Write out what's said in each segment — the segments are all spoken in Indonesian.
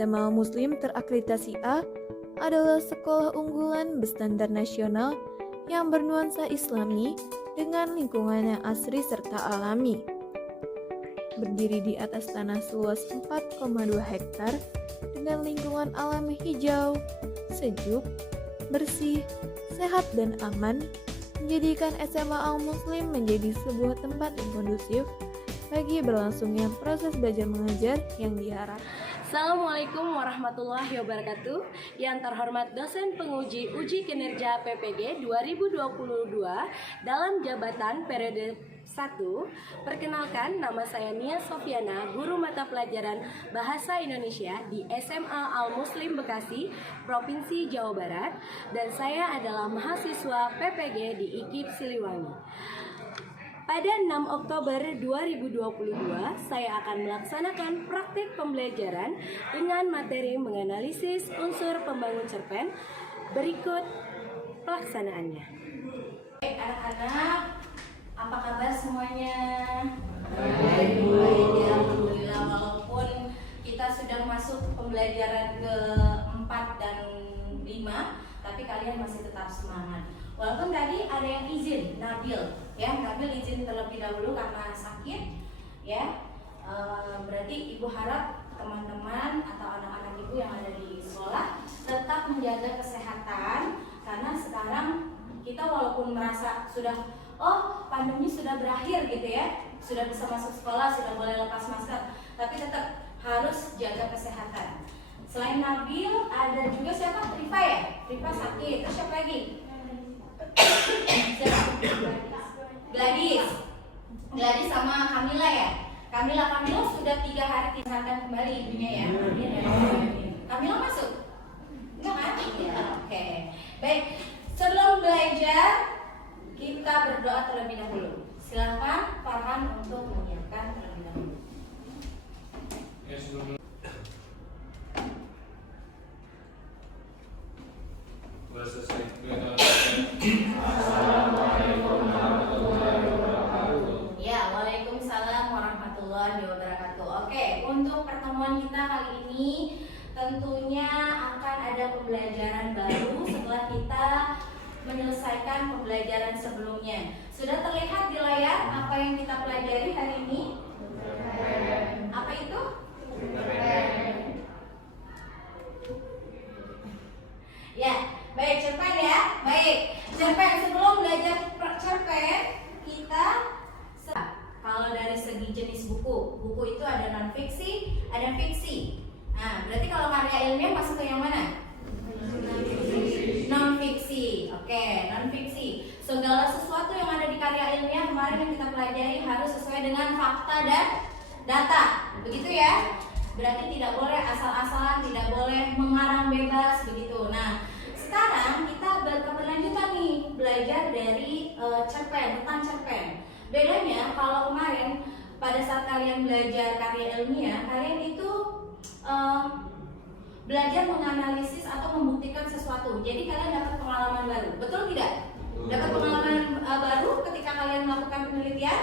SMA Muslim terakreditasi A adalah sekolah unggulan berstandar nasional yang bernuansa Islami dengan lingkungan yang asri serta alami. Berdiri di atas tanah seluas 4,2 hektar dengan lingkungan alami hijau, sejuk, bersih, sehat dan aman, menjadikan SMA Al-Muslim menjadi sebuah tempat yang kondusif bagi berlangsungnya proses belajar mengajar yang diharapkan. Assalamualaikum warahmatullahi wabarakatuh. Yang terhormat dosen penguji uji kinerja PPG 2022 dalam jabatan periode 1. Perkenalkan, nama saya Mia Sofiana, guru mata pelajaran Bahasa Indonesia di SMA Al-Muslim Bekasi, Provinsi Jawa Barat, dan saya adalah mahasiswa PPG di IKIP Siliwangi. Pada 6 Oktober 2022, saya akan melaksanakan praktik pembelajaran dengan materi menganalisis unsur pembangun cerpen. Berikut pelaksanaannya. Baik anak-anak, apa kabar semuanya? Baik, ya, alhamdulillah. Walaupun kita sudah masuk pembelajaran ke-4 dan 5, tapi kalian masih tetap semangat. Walaupun tadi ada yang izin, Nabil izin terlebih dahulu karena sakit, ya. Berarti ibu harap teman-teman atau anak-anak ibu yang ada di sekolah tetap menjaga kesehatan, karena sekarang kita walaupun merasa sudah pandemi sudah berakhir gitu ya, sudah bisa masuk sekolah, sudah boleh lepas masker, tapi tetap harus jaga kesehatan. Selain Nabil ada juga siapa? Rifa ya? Rifa sakit. Terus siapa lagi? Gladys sama Kamila ya. Kamila sudah 3 hari diserahkan kembali ibunya ya. Kamila masuk? Enggak kan? Ya, oke. Baik, sebelum belajar kita berdoa terlebih dahulu. Silakan Farhan untuk menyiapkan terlebih dahulu. Ya, sebelum selesai. Assalamualaikum warahmatullahi wabarakatuh. Ya, waalaikumsalam warahmatullahi wabarakatuh. Oke, untuk pertemuan kita kali ini tentunya akan ada pembelajaran baru setelah kita menyelesaikan pembelajaran sebelumnya. Sudah terlihat di layar apa yang kita pelajari hari ini? Apa itu? Ya, baik, cerpen ya. Baik, cerpen. Sebelum belajar cerpen, kita kalau dari segi jenis buku itu ada non fiksi, ada fiksi. Nah, berarti kalau karya ilmiah masuk ke yang mana? Non fiksi. Oke, non fiksi. Segala sesuatu yang ada di karya ilmiah kemarin yang kita pelajari harus sesuai dengan fakta dan data. Begitu ya? Berarti tidak boleh asal-asalan, tidak boleh mengarang bebas begitu. Nah, sekarang kita berkeberlanjutan nih belajar dari cerpen, tentang cerpen. Bedanya kalau kemarin pada saat kalian belajar karya ilmiah, kalian itu belajar menganalisis atau membuktikan sesuatu. Jadi kalian dapat pengalaman baru. Betul tidak? Dapat pengalaman baru ketika kalian melakukan penelitian?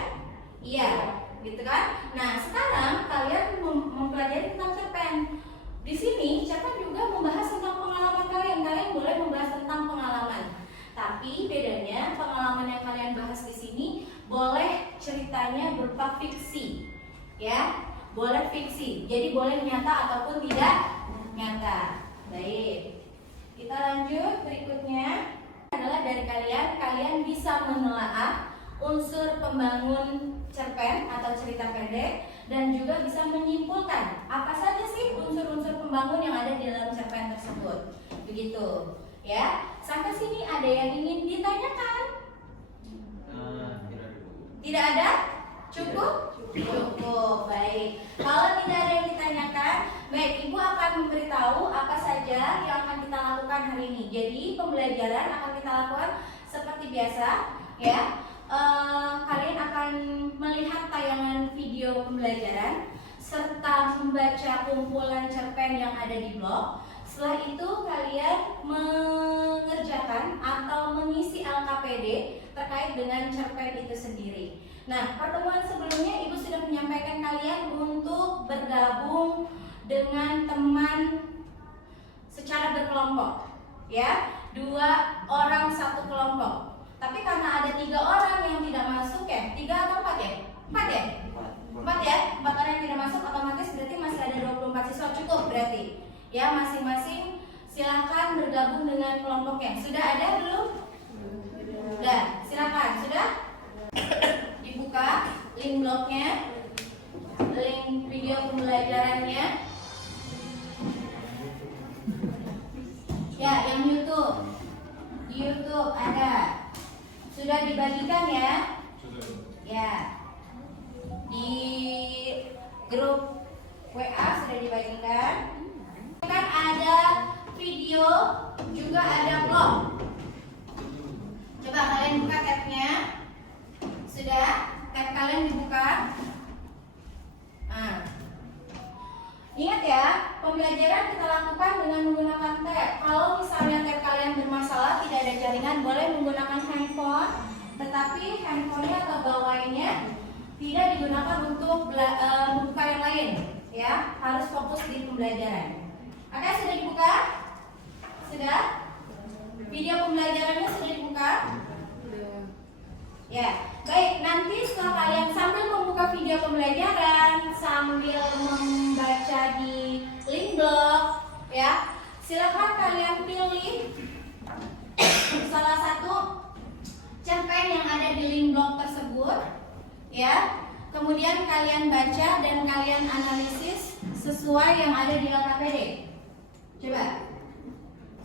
Iya, gitu kan? Nah, sekarang kalian mempelajari tentang cerpen. Di sini cerpen juga membahas tentang pengalaman kalian. Kalian boleh membahas tentang pengalaman. Tapi bedanya pengalaman yang kalian bahas di sini boleh ceritanya berupa fiksi, ya, boleh fiksi. Jadi boleh nyata ataupun tidak nyata. Baik, kita lanjut. Berikutnya adalah dari kalian bisa menelaah unsur pembangun cerpen atau cerita pendek dan juga bisa menyimpulkan apa saja sih unsur-unsur pembangun yang ada di dalam cerpen tersebut. Begitu, ya. Sampai sini ada yang ingin ditanyakan? Tidak ada? Cukup? Cukup, baik. Kalau tidak ada yang ditanyakan, baik, Ibu akan memberitahu apa saja yang akan kita lakukan hari ini. Jadi pembelajaran akan kita lakukan seperti biasa, ya. Kalian akan melihat tayangan video pembelajaran serta membaca kumpulan cerpen yang ada di blog. Setelah itu kalian mengerjakan atau mengisi LKPD terkait dengan cerpen itu sendiri. Nah, pertemuan sebelumnya Ibu sudah menyampaikan kalian untuk bergabung dengan teman secara berkelompok, ya, 2 orang 1 kelompok. Tapi karena ada 3 orang yang tidak masuk ya, 3 atau 4 ya? 4 ya? 4 ya? 4 orang yang tidak masuk, otomatis berarti masih ada 24 siswa, cukup berarti. Ya, masing-masing silahkan bergabung dengan kelompoknya. Sudah ada belum? Sudah, silakan. Sudah? Dibuka link blognya, link video pembelajarannya. Ya, yang YouTube. Di YouTube ada. Sudah dibagikan ya? Ya. Di grup WA sudah dibagikan. Kan ada video, juga ada blog. Coba kalian buka tabnya. Sudah? Tab kalian dibuka. Nah. Ingat ya, pembelajaran kita lakukan dengan menggunakan tab. Kalau misalnya tab kalian bermasalah, tidak ada jaringan, boleh menggunakan handphone. Tetapi handphonenya atau gawainya tidak digunakan untuk membuka yang lain. Ya, harus fokus di pembelajaran. Oke, sudah dibuka? Sudah? Video pembelajarannya sudah dibuka? Ya, baik. Nanti setelah kalian sambil membuka video pembelajaran, sambil membaca di link blog, ya, silakan kalian pilih salah satu cerpen yang ada di link blog tersebut, ya. Kemudian kalian baca dan kalian analisis sesuai yang ada di LKPD. Coba.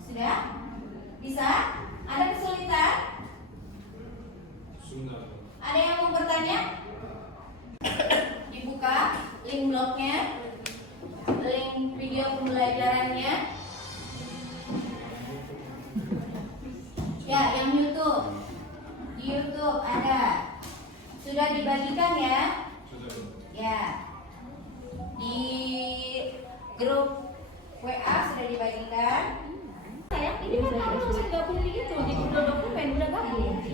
Sudah? Bisa? Ada kesulitan? Ada yang mau bertanya? Dibuka link blognya, link video pembelajarannya. Ya, yang YouTube. Di YouTube ada. Sudah dibagikan ya? Ya. Di grup WA sudah dibagikan. Sayang, ini kan kamu langsung gabung di itu, di Google Dokumen udah gabung.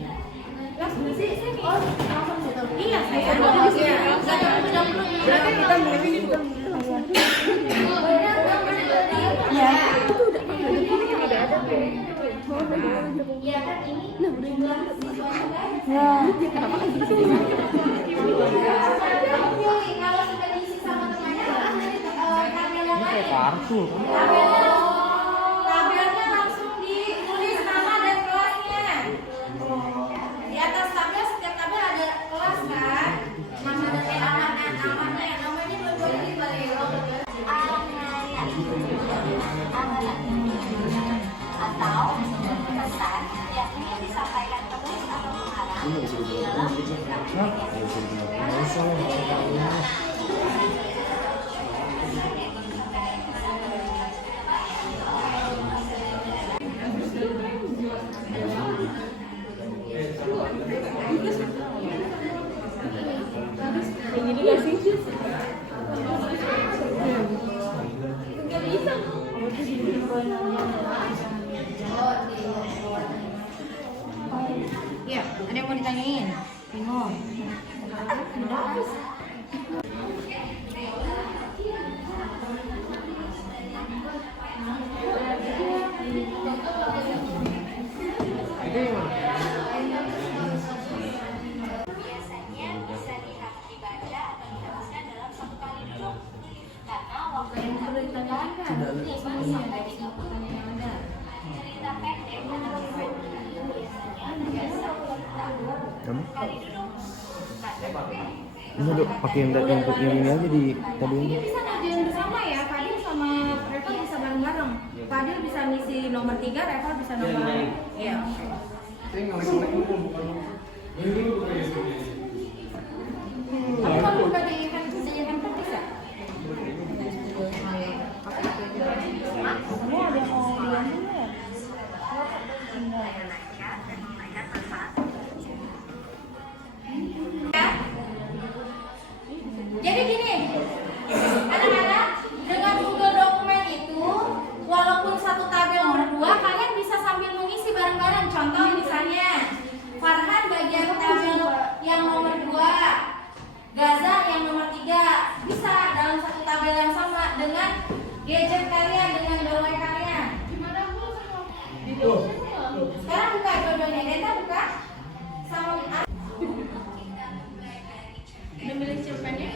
Langsung di sini. Oh, langsung gitu. Iya, saya gabung di sini. Berarti kita mulai ini bukan. Ya. Itu udah ada. Iya kan ini jumlah siswanya kan? Ya. Kalau sudah diisi sama temannya, kartu. Tabelnya langsung ditulis nama dan kelasnya. Di atas tabel, setiap tabel ada kelas kan? Nama dan namanya belum dibalik. Atau pesan yang ingin disampaikan penulis atau pengarang dalam ini gak sih? Gak bisa. Ya, ada yang mau ditanyain? Bingung. Biasanya bisa dibaca atau diteruskan dalam 1 kali dulu. Karena waktu yang perlu ditanyakan sampai 30 yang ada. Cerita pendek adalah biasanya Kamu? kali dulu. Ini dok, pakai yang ini aja di tabung. Ini bisa ngajuin bersama ya, Fadil sama Reval bisa bareng-bareng. Fadil bisa ngisi nomor 3, Reval bisa nomor 2. Iya. Aku kalau buka di handphone bisa? Kamu ada yang mau diambil ya? Jadi gini, anak-anak, dengan Google Dokumen itu, walaupun satu tabel nomor 2, kalian bisa sambil mengisi bareng-bareng. Contoh misalnya, Farhan bagian tabel yang nomor 2, Gaza yang nomor gadget kalian dengan download kalian. Sekarang buka dua-duanya. Denta buka. Sama Udah milih cerpennya?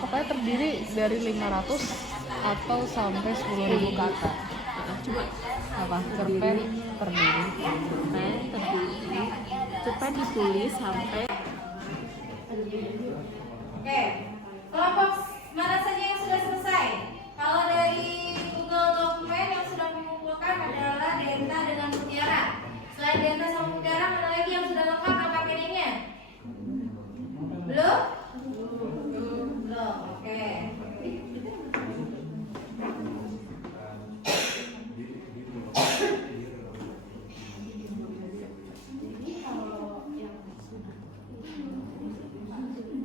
Pokoknya terdiri dari 500 atau sampai 10.000 kata. Coba Apa? Cerpen terdiri. cerpen ditulis sampai Oke, kelompok mana saja yang sudah selesai? Kalau dari Google Dokumen yang sudah mengumpulkan adalah Denta dengan Mutiara. Selain Denta sama Mutiara, mana lagi yang sudah lengkap angka PD-nya? Belum? Belum, oke.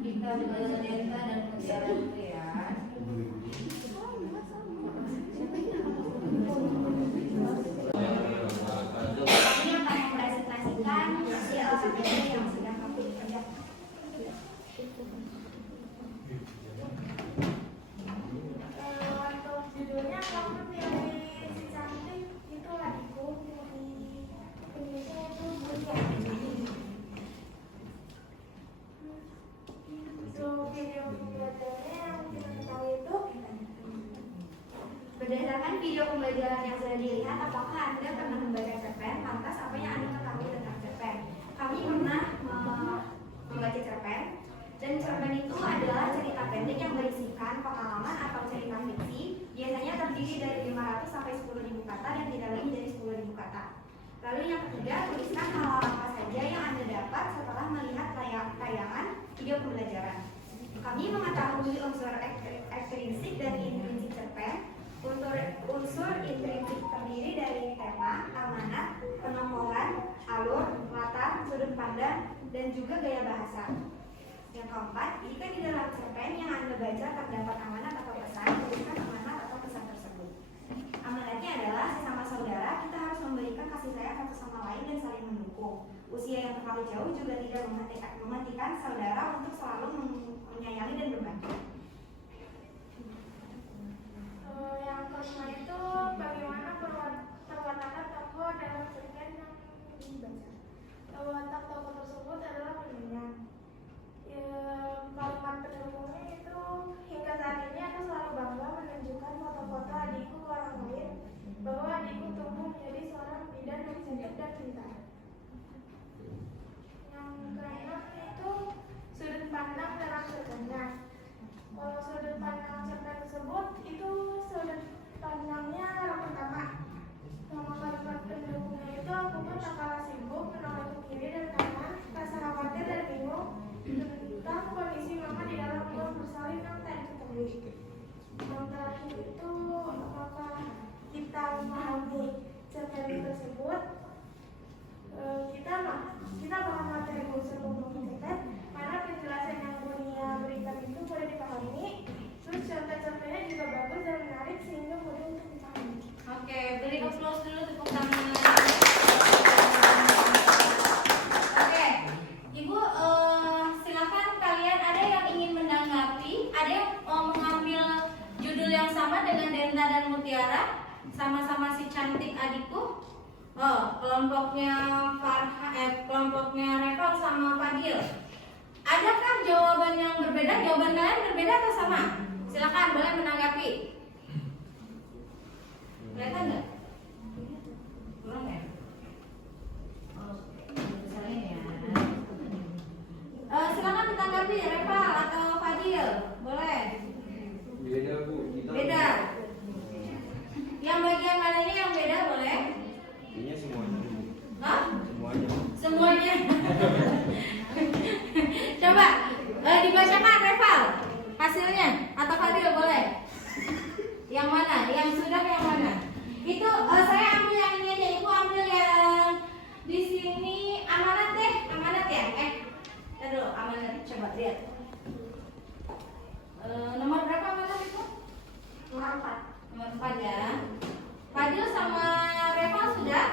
Kita belajar Denta dan Mutiara dulu ya. Kami akan mempresentasikan hasil materi yang sedang kami kerjakan. Untuk judulnya kamu pilih si cantik itu adikku, pilih penulisnya itu Bulia. Untuk video pembelajarannya yang kita tahu itu berdasarkan video pembelajaran yang sudah dilihat, apakah Anda pernah membaca cerpen? Lantas apa yang Anda ketahui tentang cerpen? Kami pernah membaca cerpen, dan cerpen itu adalah cerita pendek yang berisikan pengalaman atau cerita fiksi, biasanya terdiri dari 500 sampai 10.000 kata dan tidak lebih dari 10.000 kata. Lalu yang ketiga, tuliskan hal-hal apa saja yang Anda dapat setelah melihat tayangan video pembelajaran. Kami mengetahui unsur ekstrinsik dan intrinsik cerpen. Unsur intrinsik terdiri dari tema, amanat, penomohan, alur, latar, sudut pandang, dan juga gaya bahasa. Yang keempat, jika di dalam cerpen yang Anda baca terdapat amanat atau pesan, tuliskan amanat atau pesan tersebut. Amanatnya adalah sesama saudara, kita harus memberikan kasih sayang satu sama lain dan saling mendukung. Usia yang terlalu jauh juga tidak mematikan saudara untuk selalu menyayangi dan berbagi. Yang kelima itu bagaimana perwatakan tokoh dalam cerpen yang dibaca. Watak tokoh tersebut adalah penunjang. Kalimat pendukungnya itu, hingga saat ini aku selalu bangga menunjukkan foto-foto adikku ke orang lain, bahwa adikku tumbuh menjadi seorang bidan yang cerdik dan pintar. Yang keenam itu sudut pandang dalam cerpennya. Kalau sudut pandang cerpen tersebut itu sudut pandangnya yang pertama. Nama kalimat pendukungnya itu, aku pun tak kalah sibuk menoleh ke kiri dan kanan, rasa khawatir dan bingung tentang kondisi mama di dalam ruang bersalin yang tak diketahui. Yang terakhir itu, apakah kita memahami cerpen tersebut? Kita paham materi unsur pembangunan cerpen, karena penjelasan yang Bulia berikan itu boleh dipahami. Terus contoh-contohnya juga bagus dan menarik sehingga mudah untuk dipahami. Oke, beri applause dulu, tepuk tangan. Oke, Ibu, silakan kalian ada yang ingin menanggapi, ada yang mengambil judul yang sama dengan Denta dan Mutiara, sama-sama si cantik adikku. Oh, kelompoknya kelompoknya Reval sama Fadil. Adakah jawaban yang berbeda? Jawaban kalian berbeda atau sama? Silakan, boleh menanggapi. Kelihatan nggak? Kurang ya? Silakan ditanggapi Reval atau Fadil, boleh. Beda Bu, kita Beda. Yang bagian mana ini yang beda boleh? Ini semuanya. Hah? Semuanya lihat. Nomor berapa amanat itu? Nomor 4. Nomor 4 ya. Fadil sama Reva sudah?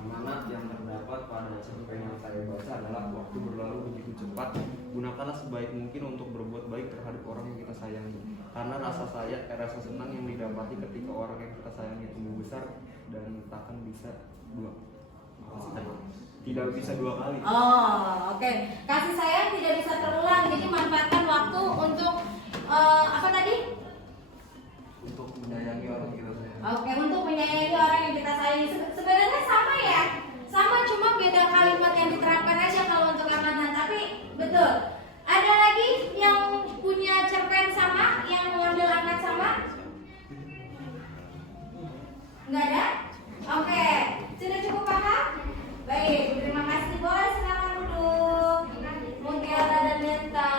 Amanat yang terdapat pada cerpen yang saya baca adalah waktu berlalu begitu cepat. Gunakanlah sebaik mungkin untuk berbuat baik terhadap orang yang kita sayangi. Karena rasa senang yang didapati ketika orang yang kita sayangi tumbuh besar dan tidak bisa dua kali. Oh, oke. Kasih sayang tidak bisa terulang. Jadi manfaatkan waktu untuk apa tadi? Untuk menyayangi orang yang kita sayangi. Oke, untuk menyayangi orang yang kita sayangi. Sebenarnya sama ya. Sama, cuma beda kalimat yang diterapkan aja kalau untuk amanat. Tapi betul. Ada lagi yang punya cerpen sama, yang mengambil amanat sama? Enggak ada? Oke. Sudah cukup paham? Baik, terima kasih. Boleh silakan duduk. Mutiara dan Neta.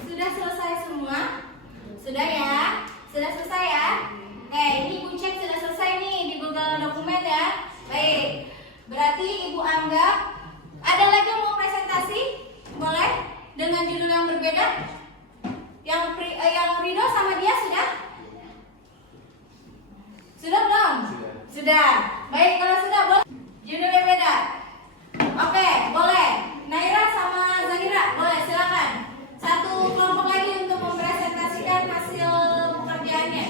Sudah selesai semua? Sudah ya? Sudah selesai ya? Oke, ini Ibu cek sudah selesai nih di Google Dokumen ya. Baik, berarti Ibu anggap ada lagi yang mau presentasi? Boleh? Dengan judul yang berbeda? Yang Rido sama dia sudah? Sudah belum? Sudah. Baik, kalau sudah boleh. Judulnya beda. Oke, boleh. Naira sama Zahira, boleh silakan. Satu kelompok lagi untuk mempresentasikan hasil pekerjaannya.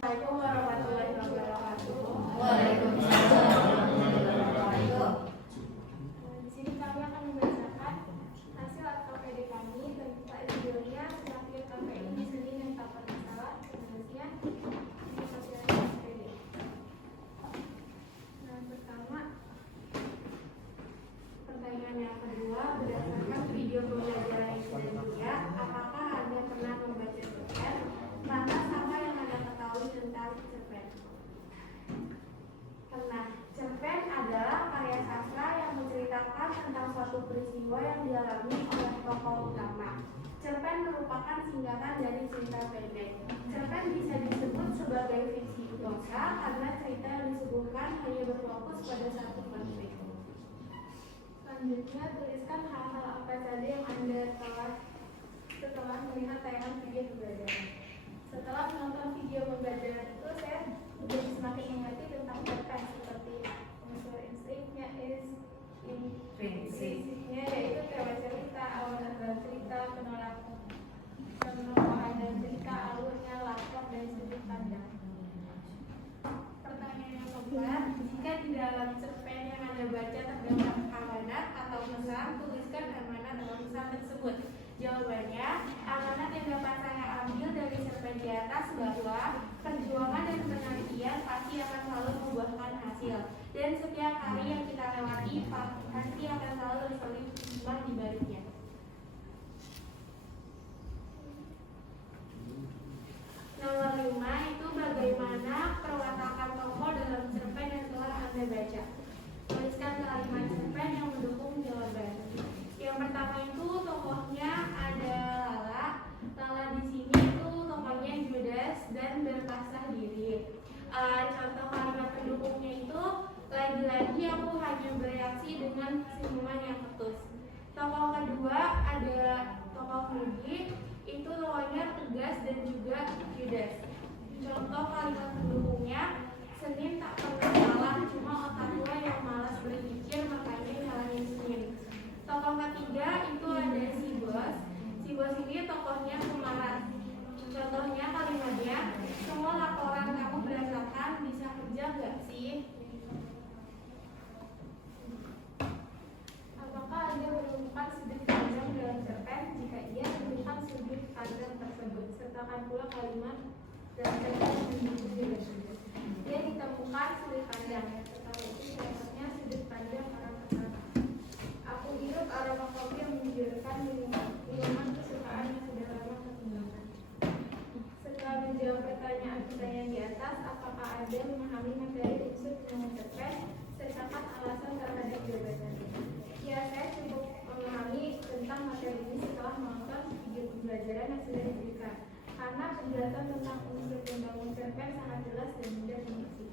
Assalamualaikum warahmatullahi wabarakatuh. Waalaikumsalam warahmatullahi wabarakatuh. Di sini kami akan membacakan hasil KPD kami dan judulnya Terakhir KPI di sini yang tak pernah salah sebenarnya di sosial KPD. Nah, pertama pertanyaan yang kedua, berdasarkan video pembelajaran yang sudah dilihat, apakah Anda pernah membaca cerpen? Lantas apa yang Anda ketahui tentang cerpen? Pernah. Cerpen adalah karya sastra yang menceritakan tentang suatu peristiwa yang dialami oleh tokoh utama. Cerpen merupakan singkatan dari cerita pendek. Cerpen bisa disebut sebagai fiksi prosa karena cerita yang disuguhkan hanya berfokus pada satu konflik. Selanjutnya, tuliskan hal-hal apa saja yang Anda telah setelah melihat tayangan video pembelajaran. Setelah menonton video pembelajaran itu, saya menjadi semakin mengerti tentang cerpen seperti unsur intrinsnya yaitu tema cerita, awal dan cerita, penolakan dan cerita, alurnya, latar dan sudut pandang. Pertanyaan yang keempat, jika di dalam cerpen yang Anda baca terdapat amanat atau pesan, tuliskan amanat atau pesan tersebut. Jawabannya, amanat yang dapat saya ambil dari cerpen di atas bahwa perjuangan dan penantian pasti akan selalu membuahkan hasil, dan setiap hari yang kita lewati pasti akan selalu berselim hikmah di baliknya. Nomor 5 itu bagaimana perwatakan tokoh dalam cerpen yang telah Anda baca. Tuliskan kalimat cerpen yang mendukung jawaban. Yang pertama itu tokohnya ada Lala. Lala di sini itu tokohnya Judas dan berpasrah diri. Contoh kalimat pendukungnya itu lagi-lagi aku hanya bereaksi dengan senyuman yang ketus. Tokoh kedua ada tokoh Mudi, itu tokohnya tegas dan juga Judas. Contoh kalimat pendukungnya, Senin tak pernah salah, cuma otak gua yang malas berpikir makanya nyalahin Senin. Tokoh ketiga itu ada si bos. Si bos ini tokohnya pemalas. Contohnya kalimatnya, semua laporan kamu berdasarkan bisa kerja gak sih? Apakah Anda menemukan sudut pandang dalam cerpen? Jika iya, menemukan sudut pandang tersebut. Sertakan pula kalimat dalam cerpen yang mendukung jawaban. Dia ditemukan sudut pandang. Yang pertama itu contohnya sudut pandang orang pertama. Aku hidup aroma kopi yang menjadikan minuman kesukaan yang sudah lama ketinggalan. Setelah menjawab pertanyaan-pertanyaan di atas, apakah Anda memahami materi unsur dengan cerpen? Sertakan alasan terhadap jawabannya. Ya, saya cukup memahami tentang materi ini setelah menonton video pembelajaran yang sudah diberikan. Karena penjelasan tentang unsur membangun cerpen sangat jelas dan mudah mengerti.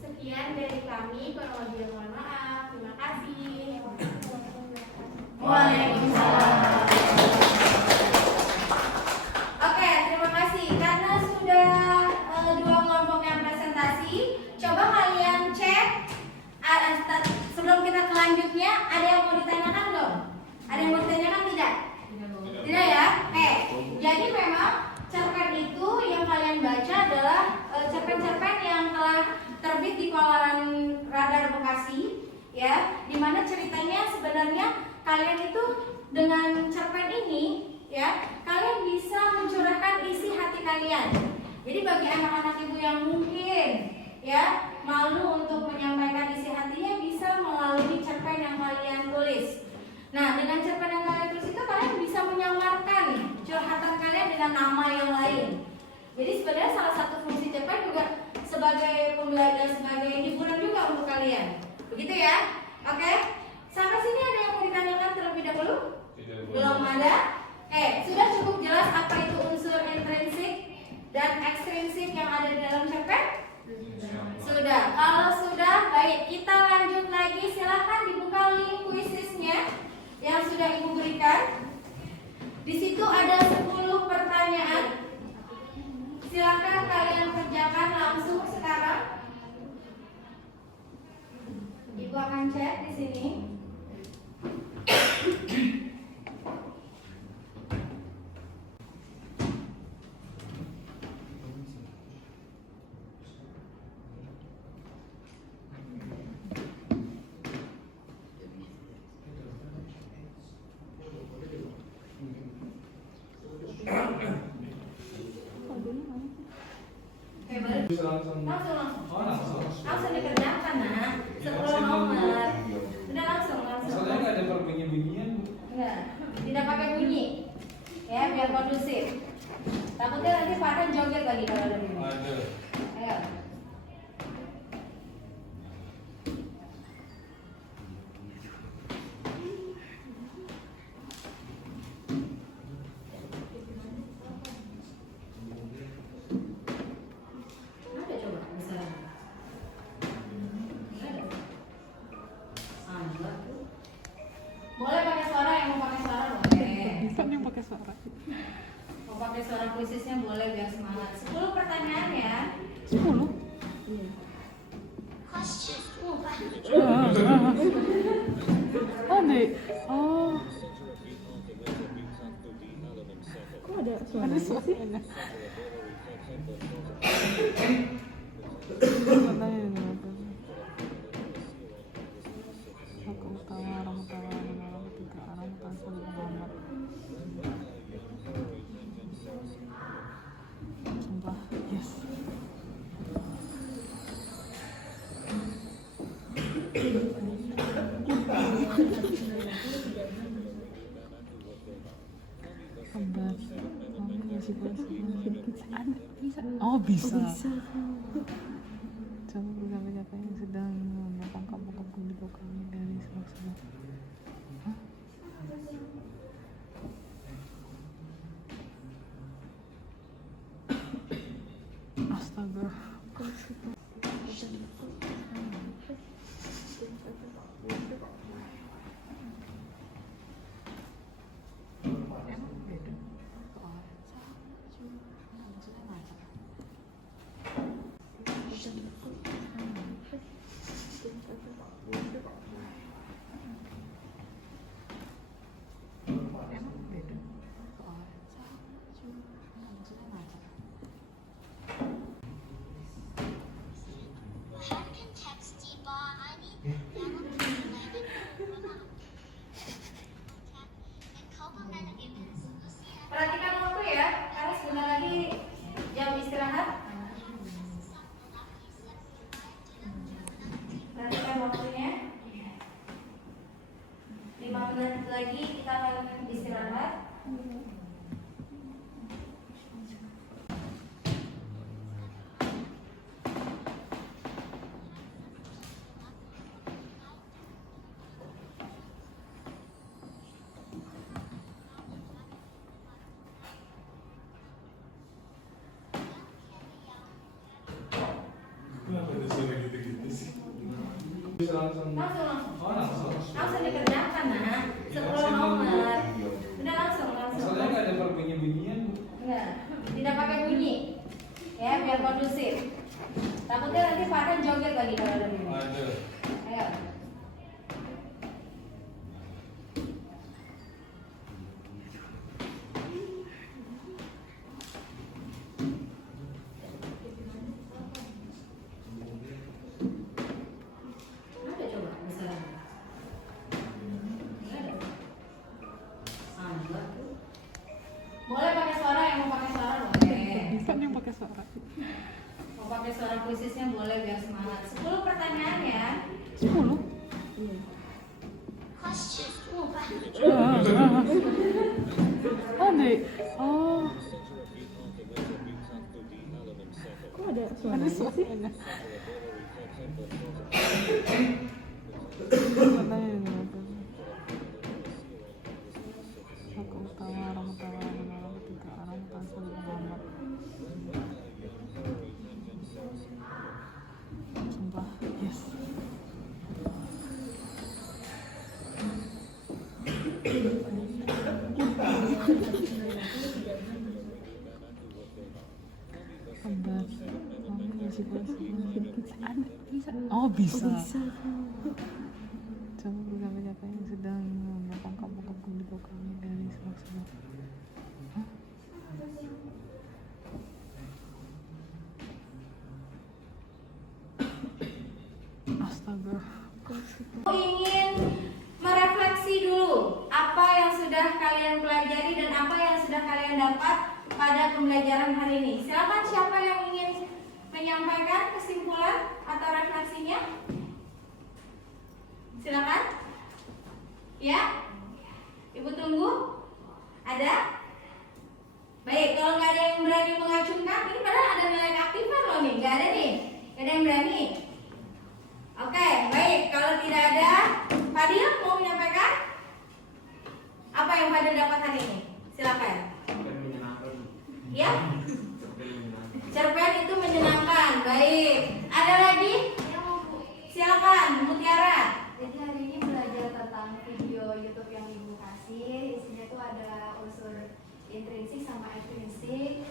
Sekian dari kami, kurang lebih mohon maaf. Terima kasih. di Kuala Radar Bekasi, ya, dimana ceritanya sebenarnya kalian itu dengan cerpen ini, ya, kalian bisa mencurahkan isi hati kalian. Jadi bagi anak-anak ibu yang mungkin, ya, malu untuk menyampaikan isi hatinya, bisa melalui cerpen yang kalian tulis. Nah, dengan cerpen yang kalian tulis itu kalian bisa menyamarkan curhatan kalian dengan nama yang lain. Jadi sebenarnya salah satu fungsi cerpen juga sebagai pembelajaran, sebagai hiburan juga untuk kalian. Begitu ya? Oke? Sampai sini ada yang mau ditanyakan terlebih dahulu? Belum ada? Oke, sudah cukup jelas apa itu unsur intrinsik dan ekstrinsik yang ada di dalam cerpen? Sudah. Kalau sudah, baik, kita lanjut lagi. Silahkan dibuka link kuisisnya yang sudah Ibu berikan. Di situ ada 10 pertanyaan. Silakan kalian kerjakan langsung sekarang. Ibu akan cek di sini. Langsung dikerjakan, nak. 10 nomor. Sudah langsung. Masalahnya nggak ada berbunyi-bunyian. Enggak, tidak pakai bunyi. Ya, biar kondusif. Takutnya nanti Farhan joget lagi kalau ada bunyi. Ada. Ayo. Ada coba misalnya. Nggak ada. Enggak. Boleh pakai suara, yang mau pakai suara boleh. Kan yang pakai suara. Mau pakai suara puisisnya boleh biar semangat. 10 pertanyaan ya. 10. Oh, deh. Oh. Kok ada suara? Ada suaranya. Katanya kenapa? Aku utama rahmatullah tiga rahmatullah sumpah, yes. Kembar, mami masih oh bisa. Coba siapa yang sedang menangkap di belakangnya dari semak-semak. Hah? Astaga. Perhatikan waktu ya, karena sebentar lagi jam istirahat. Perhatikan waktunya. 5 menit lagi kita akan istirahat. Kenapa ada suara gitu-gitu sih? Bisa langsung. Langsung dikerjakan, nak. 10 nomor. Sudah langsung. Masalahnya nggak ada berbunyi-bunyian. Enggak, tidak pakai bunyi. Ya, biar kondusif. Takutnya nanti Farhan joget lagi kalau ada bunyi. Ada. Ayo. Mau pakai suara puisisnya boleh biar semangat. 10 pertanyaan ya. 10? Oh, deh. Oh. Kok ada suara Ada sih? suaranya. Katanya ini. Aku utama rahmatullahi wabarakatuh. Sumpah, yes. Sabar. Mami masih bisa. Oh, bisa. Coba bersama siapa yang sedang melakukan kamu di belakangnya dari semak-semak. Astaga. Ingin merefleksi dulu apa yang sudah kalian pelajari dan apa yang sudah kalian dapat pada pembelajaran hari ini. Silakan siapa yang ingin menyampaikan kesimpulan atau refleksinya? Silakan. Ya? Ibu tunggu. Ada? Baik, kalau nggak ada yang berani mengacungkan, ini padahal ada nilai keaktifan loh nih, nggak ada nih, nggak ada yang berani. Oke, baik. Kalau tidak ada, Fadil mau menyampaikan apa yang Fadil dapat hari ini? Silakan. Ya? Cerpen itu menyenangkan. Baik. Ada lagi? Silakan, Mutiara. Jadi hari ini belajar tentang video YouTube yang ibu kasih. Isinya tuh ada unsur intrinsik sama ekstrinsik.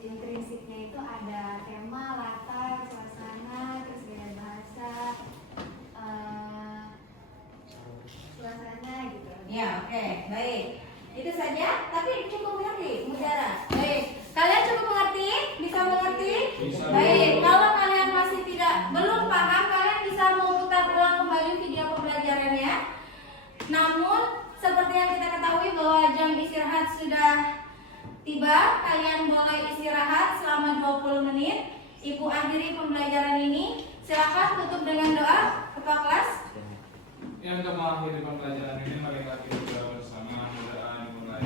Intrinsiknya itu ada tema, latar, suasana, terus gaya bahasa, suasana gitu. Ya, oke, baik. Itu saja, tapi cukup mengerti, Mutiara. Baik. Kalian cukup mengerti? Bisa mengerti? Bisa. Baik. Kalau kalian masih belum paham, kalian bisa memutar ulang kembali video pembelajarannya. Namun, seperti yang kita ketahui bahwa jam istirahat sudah tiba, kalian boleh istirahat selama 20 menit. Ibu akhiri pembelajaran ini. Silakan tutup dengan doa, Ketua kelas. Yang untuk mengakhiri pembelajaran ini, mari kita berdoa bersama. Doa dimulai.